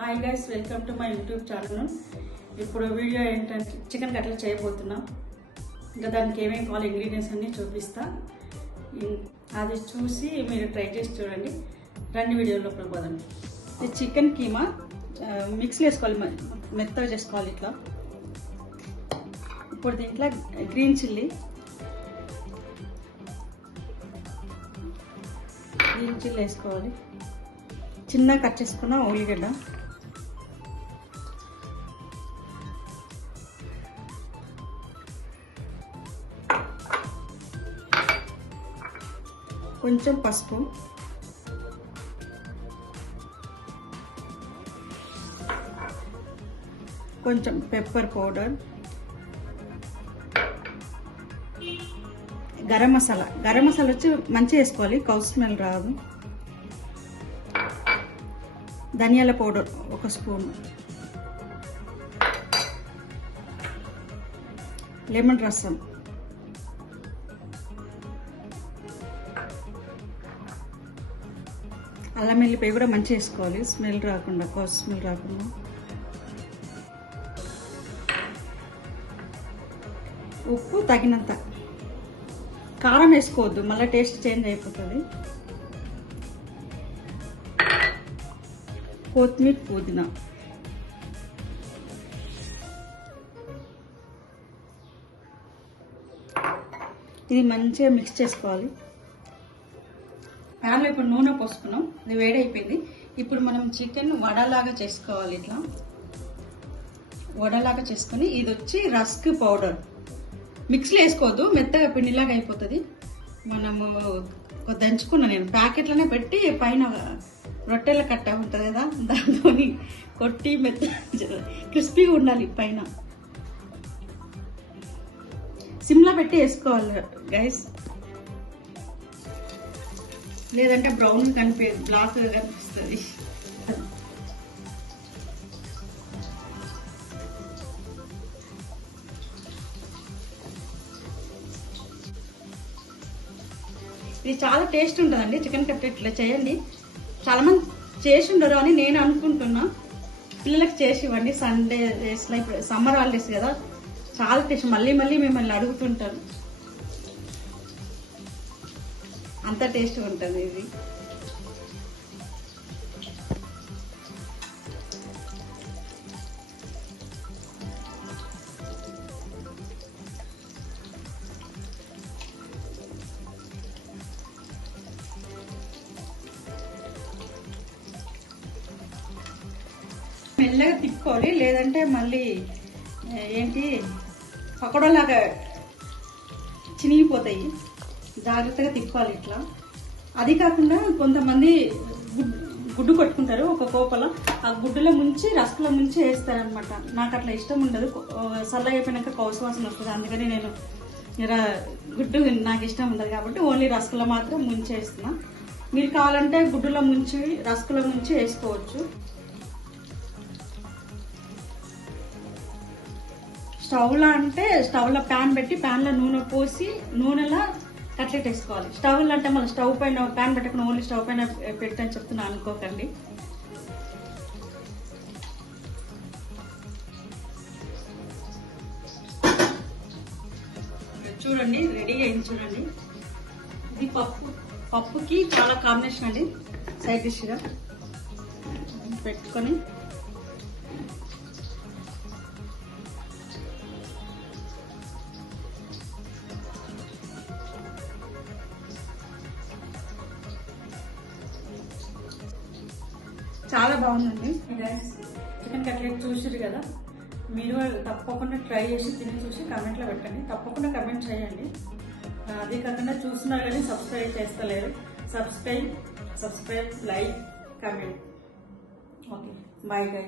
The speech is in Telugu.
Hi guys, welcome to my YouTube channel. ఇప్పుడు వీడియో ఏంటంటే చికెన్ కట్లెట్ చేయబోతున్నాం. ఇంకా దానికి ఏమేమి కావాలి ఇంగ్రీడియంట్స్ అన్నీ చూపిస్తా. అది చూసి మీరు ట్రై చేసి చూడండి. రెండు వీడియోలో పోదండి. ఇది చికెన్ కీమా మిక్స్లో వేసుకోవాలి, మెత్తగా చేసుకోవాలి ఇట్లా. ఇప్పుడు దీంట్లో గ్రీన్ చిల్లీ వేసుకోవాలి. చిన్న కట్ చేసుకున్న ఉల్లిగడ్డ, కొంచెం పసుపు, కొంచెం పెప్పర్ పౌడర్, గరం మసాలా వచ్చి మంచిగా వేసుకోవాలి, కౌ స్మెల్ రాదు. ధనియాల పౌడర్ 1 స్పూన్, లెమన్ రసం, అల్లం వెల్లిపాయ కూడా మంచిగా వేసుకోవాలి, స్మెల్ రాకుండా, కౌ స్మెల్ రాకుండా. ఉప్పు తగినంత, కారం వేసుకోవద్దు, మళ్ళీ టేస్ట్ చేంజ్ అయిపోతుంది. కొత్తిమీర, పుదీనా. ఇది మంచిగా మిక్స్ చేసుకోవాలి. ప్యాన్లో ఇప్పుడు నూనె పోసుకున్నాం, ఇది వేడైపోయింది. ఇప్పుడు మనం చికెన్ వడలాగా చేసుకోవాలి. ఇట్లా వడలాగా చేసుకొని, ఇది వచ్చి రస్క్ పౌడర్. మిక్స్లో వేసుకోవద్దు, మెత్తగా పిండిలాగా అయిపోతుంది. మనము దంచుకున్నా నేను ప్యాకెట్లోనే పెట్టి, పైన రొట్టెల కట్ట ఉంటుంది కదా, దాంతో కొట్టి మెత్త క్రిస్పీగా ఉండాలి. పైన సిమ్లా పెట్టి వేసుకోవాలి గైస్, లేదంటే బ్రౌన్ బ్లాక్ కనిపిస్తుంది. ఇది చాలా టేస్ట్ ఉంటుందండి చికెన్ కట్లెట్. ఇట్లా చేయండి. చాలా మంది చేసి ఉండరు అని నేను అనుకుంటున్నా. పిల్లలకి చేసి ఇవ్వండి. సండే డేస్లో, ఇప్పుడు సమ్మర్ హాలిడేస్ కదా, చాలా టేస్ట్. మళ్ళీ మిమ్మల్ని అడుగుతుంటారు, అంత టేస్ట్ ఉంటుంది ఇది. మెల్లగా తిప్పుకోవాలి, లేదంటే మళ్ళీ ఏంటి పకోడాలాగా చినిగిపోతాయి. జాగ్రత్తగా తిప్పుకోవాలి ఇట్లా. అది కాకుండా కొంతమంది గుడ్డు కొట్టుకుంటారు ఒక కోపల, ఆ గుడ్డులో ముంచి రస్కులో ముంచి వేస్తారనమాట. నాకు అట్లా ఇష్టం ఉండదు, చల్లగా అయిపోయినాక కౌసువాసన వస్తుంది. అందుకని నేను గుడ్డు నాకు ఇష్టం ఉండదు కాబట్టి ఓన్లీ రస్కులో మాత్రం ముంచి వేస్తున్నా. మీరు కావాలంటే గుడ్డులో ముంచి రస్కులో ముంచి వేసుకోవచ్చు. స్టవ్లో అంటే స్టవ్లో ప్యాన్ పెట్టి, ప్యాన్లో నూనె పోసి, నూనెలో కట్లెట్ వేసుకోవాలి. స్టవ్లో అంటే మళ్ళీ స్టవ్ పైన ప్యాన్ పెట్టకుండా ఓన్లీ స్టవ్ పైన పెట్టని చెప్తున్నా, అనుకోకండి. చూడండి, రెడీ అయింది చూడండి. ఇది పప్పుకి చాలా కాంబినేషన్ అండి. సైడ్ డిష్గా పెట్టుకొని చాలా బాగుందండి. చికెన్ కట్లెట్ చూసిరు కదా, మీరు తప్పకుండా ట్రై చేసి తిని చూసి కమెంట్లో పెట్టండి. తప్పకుండా కమెంట్ చేయండి. అదే కాకుండా చూస్తున్నారు కానీ సబ్స్క్రైబ్ చేస్తలేరు. Subscribe, like, comment. Okay, bye guys.